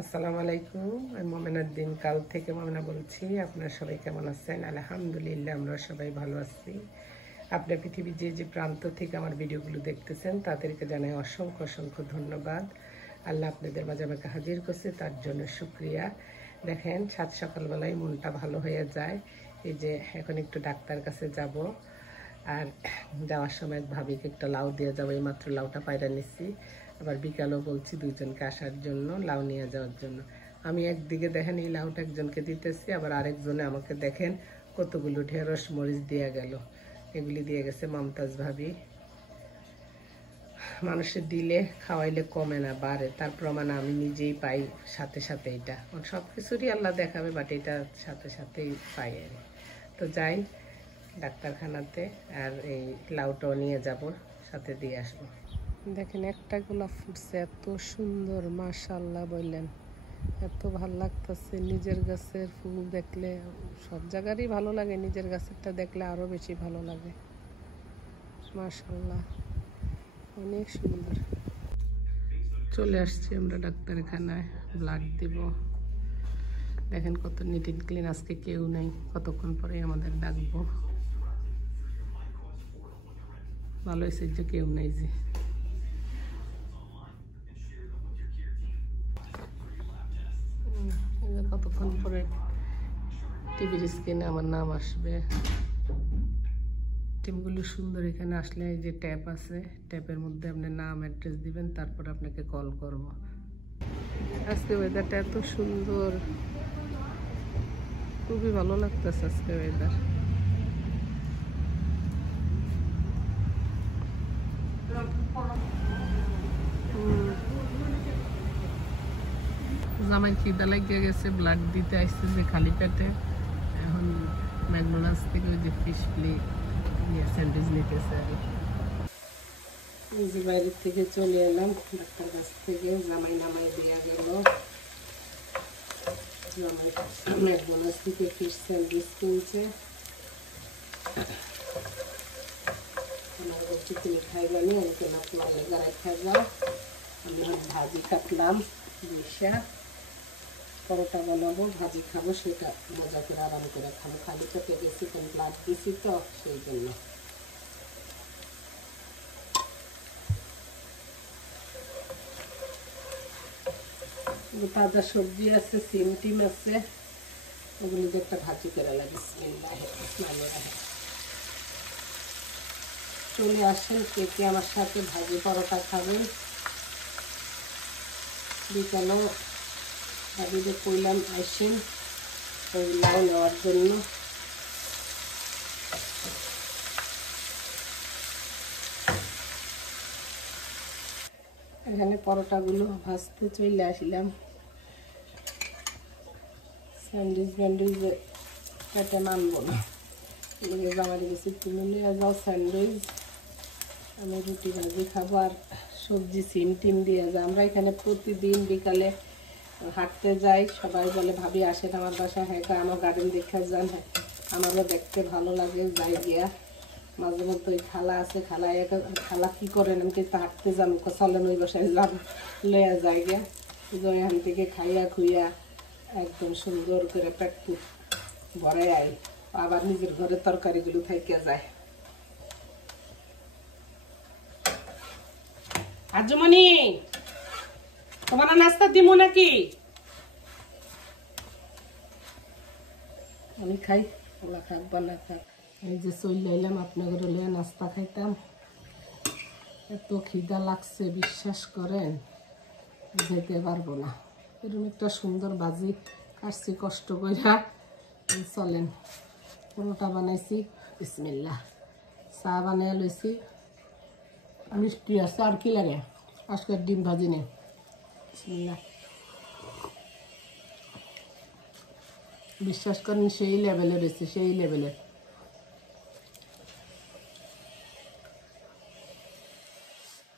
আসসালামু আলাইকুম। আমি মোমেনার দিন কাল থেকে মোমেনা বলছি। আপনারা সবাই কেমন আছেন? আলহামদুলিল্লাহ আমরা সবাই ভালো আছি। আপনার পৃথিবীর যে প্রান্ত থেকে আমার ভিডিওগুলো দেখতেছেন তাদেরকে জানাই অসংখ্য অসংখ্য ধন্যবাদ। আল্লাহ আপনাদের মাঝে আমাকে হাজির করছে, তার জন্য শুক্রিয়া। দেখেন সাত সকালবেলায় মনটা ভালো হয়ে যায়। এই যে এখন একটু ডাক্তার কাছে যাব, আর যাওয়ার সময় ভাবিকে একটা লাউ দিয়ে যাবো। এই মাত্র লাউটা পায়রা নিচ্ছি। আবার বিকালেও বলছি দুইজনকে আসার জন্য, লাউ নিয়ে যাওয়ার জন্য। আমি একদিকে দেখেন এই লাউটা একজনকে দিতেছি, আবার আরেকজনে আমাকে দেখেন কতগুলো ঢেঁড়স মরিচ দিয়ে গেল। এগুলি দিয়ে গেছে মমতাজ ভাবি। মানুষের দিলে খাওয়াইলে কমে না, বাড়ে, তার প্রমাণ আমি নিজেই পাই সাথে সাথে। এটা সব কিছুরই আল্লাহ দেখাবে, বাট এটা সাথে সাথেই পাই আর। তো যাই ডাক্তারখানাতে, আর এই লাউটাও নিয়ে যাব, সাথে দিয়ে আসবো। দেখেন একটা গোলাপ ফুটছে, এত সুন্দর, মাশাআল্লাহ বললেন। এত ভালো লাগতেছে। নিজের গাছের ফুল দেখলে সব জায়গারই ভালো লাগে, নিজের গাছেরটা দেখলে আরো বেশি ভালো লাগে। মাশাআল্লাহ, অনেক সুন্দর। চলে আসছি আমরা ডাক্তারখানায়, ব্লাড দিব। দেখেন কত নিট এন্ড ক্লিন, আজকে কেউ নেই, কতক্ষণ পরে আমাদের ডাকবো। ভালো হয়েছে যে কেউ নেই, যে কতক্ষণ পরে টিভির স্ক্রিনে আমার নাম আসবে। টিমগুলো সুন্দর। এখানে আসলে এই যে ট্যাপ আছে, ট্যাপের মধ্যে আপনার নাম অ্যাড্রেস দিবেন, তারপর আপনাকে কল করব। আজকে ওয়েদারটা এত সুন্দর, খুবই ভালো লাগতেছে আজকে ওয়েদার। জামাই খিদা লাগিয়ে গেছে, ব্লাড দিতে আসছে যে খালি পেটে। এখন ম্যাকডোনাল্ডস থেকে ওই যে ফিশ ফিলি স্যান্ডউইচ নিতেছে আর এই যে বাইরের থেকে চলে এলাম ডাক্তার কাছ থেকে। জামাই নামাই দেওয়া গেল। জামাই ম্যাকডোনাল্ডস থেকে ফিশ স্যান্ডউইচ কিনছে। বলছি তুমি খাইবানি, আমি কেনা তোমার লেগারাই খাইবা। আমি ভাজি কাটলাম, বৈশা পরোটা বানাবো, ভাজি খাবো, সেটা মজা করে আরাম করে খাবো। খালি পেটে গেছি, কারণ ব্লাড দিছি তো, সেই জন্য। তাজা সবজি আছে, সিম টিম আছে, ওগুলো দিয়ে একটা ভাজি করে লাগে। চলে আসেন কে কে আমার সাথে ভাজি পরোটা খাবেন। বিকালেও ভাবিদের কইলাম আসেন ওই লাউ নেওয়ার জন্য। এখানে পরোটাগুলো ভাজতে চলে আসলাম। স্যান্ডউইচ ব্যান্ডউইচ পেটে মানবো না, জামাই গেছি তুমি নিয়ে যাও স্যান্ডউইচ, আমি রুটি ভাজি খাবো আর সবজি সিম টিম দিয়ে যাও। আমরা এখানে প্রতিদিন বিকালে হাঁটতে যাই। সবাই বলে ভাবি আসেন আমার বাসা। হ্যাঁ, আমার গার্ডেন দেখে যান। হ্যাঁ, আমারও দেখতে ভালো লাগে, যাই গিয়া। মাঝে মধ্যে ওই খালা আছে, খালা কি করেন, আমি কিন্তু হাঁটতে যান, চলেন ওই বাসায় যান, লইয়া যাই গিয়া। এখান থেকে খাইয়া খুইয়া একদম সুন্দর করে পেট ভরে আই, আবার নিজের ঘরের তরকারিগুলো থাইকে যায়। আজমনি, তোমার নাস্তা দিমু নাকি? আমি খাই, ওরা খাক বা না খাক। এই যে চলে এলাম আপনাদের হলে নাস্তা খাইতাম। এত খিদা লাগছে বিশ্বাস করেন, যেতে পারবো না। এরকম একটা সুন্দর বাজি কাটছি কষ্ট করে। চলেন, পরোটা বানাইছি, বিসমিল্লাহ। চা বানিয়ে লইছি, মিষ্টি আছে, আর কি লাগে, আজকের ডিম ভাজি নেই। বিসমিল্লাহ। বিশ্বাস করেন সেই লেভেলে রয়েছে, সেই লেভেলে।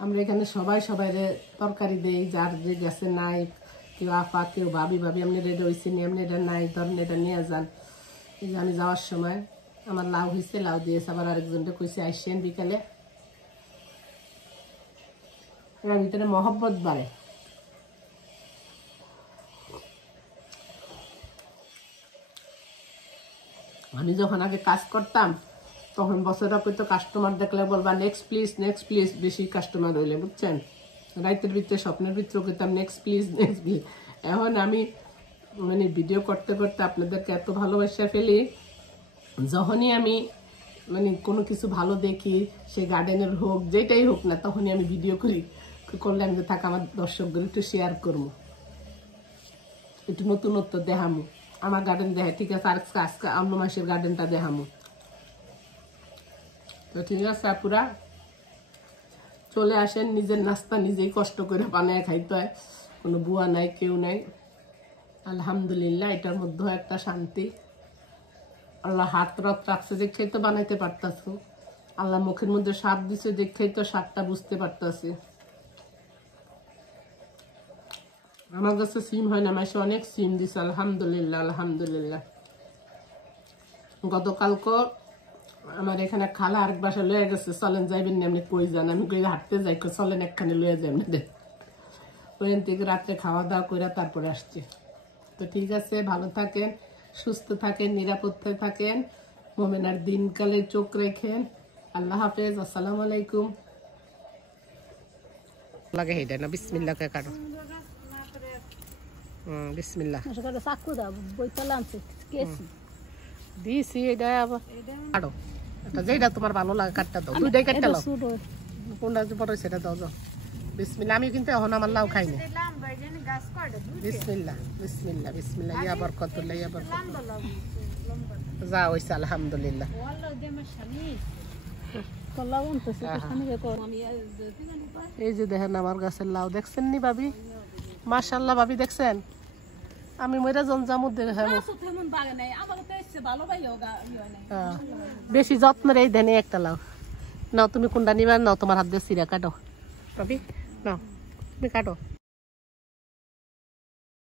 আমরা এখানে সবাই তরকারি দেই, যার যে গেছে নাই, কেউ আপা, কেউ ভাবি আপনি রেডি হয়েছে নি, আপনি এটা নাই, ধরেন এটা নিয়ে যান। এই যে আমি যাওয়ার সময় আমার লাউ হয়েছে, লাউ দিয়েছে, আবার আরেকজনটা কইছে আসছেন বিকালে। এর ভিতরে মহব্বত বাড়ে। আমি যখন আগে কাজ করতাম তখন বছরটা কইতো কাস্টমার দেখলে বলবা নেক্সট প্লিজ বেশি কাস্টমার হইলে, বুঝছেন? রাইতের ভিতরে স্বপ্নের ভিতরে কইতাম নেক্সট প্লিজ। এখন আমি মানে ভিডিও করতে করতে আপনাদেরকে এত ভালোবাসা ফেলি, যখনই আমি মানে কোনো কিছু ভালো দেখি, সে গার্ডেনের হোক যেটাই হোক না, তখনই আমি ভিডিও করলে আমি থাক আমার দর্শকদের একটু শেয়ার করবো, একটু নতুনত্ব দেখামু। আমার গার্ডেন দেখে ঠিক আছে, আর আজকে অন্য মাসের গার্ডেনটা দেখামু। তো ঠিক আছে আপুরা, চলে আসেন, নিজের নাস্তা নিজেই কষ্ট করে বানায় খাইতে হয়, কোনো বুয়া নাই কেউ নাই। আলহামদুলিল্লাহ, এটার মধ্যেও একটা শান্তি। আল্লাহ হাত রত রাখছে যে খেয়ে তো বানাইতে পারতাছি, আল্লাহ মুখের মধ্যে স্বাদ দিছে যে খেয়ে তো স্বাদটা বুঝতে পারতাছি। আমার কাছে সিম হয় না, মাসে অনেক সিম দিছে, আলহামদুলিল্লাহ আলহামদুলিল্লাহ। গতকালকে আমার এখানে খালা আরেক বাসা লয়ে গেছে, চলেন যাইবেন না, এমনি কই যান? আমি কই হাঁটতে যাই, চলেন একখানে লয়ে যাই আপনাদের। ওইখান থেকে রাত্রে খাওয়া দাওয়া করে তারপরে আসছি। তো ঠিক আছে, ভালো থাকেন, সুস্থ থাকেন, নিরাপত্তায় থাকেন, মোমেনার দিনকালে চোখ রেখেন। আল্লাহ হাফেজ, আসসালামু আলাইকুম। লাগে হেডে না, বিসমিল্লাহ কে কাটো। বিসমিল্লাহ চাকু দাও, বইতলা আনছে কেসি দিছি, এটা আবার কাটো, এটা যেটা তোমার ভালো লাগে কাটটা দাও, দুইটাই কাটটা দাও, কোনটা বড় সেটা দাও যাও। বিসমিল্লাহ, আমি কিন্তু এখন আমার লাউ খাই না। বিসমিল্লাহ বিসমিল্লাহ বিসমিল্লাহ, ইয়া বরকতুল্লাহ ইয়া বরকতুল্লাহ। যা হইছে আলহামদুলিল্লাহ। এই যে দেখেন আমার গাছের লাউ, দেখছেন নি ভাবি? মাশাআল্লাহ ভাবি, দেখছেন? আমি মইরা জঞ্জামুদ বেশি যত্নের এই দেনে একটা লাউ নাও। তুমি কোনটা নিবা? নাও, তোমার হাত দিয়ে চিরা কাটো ভাবি, নাও তুমি কাটো।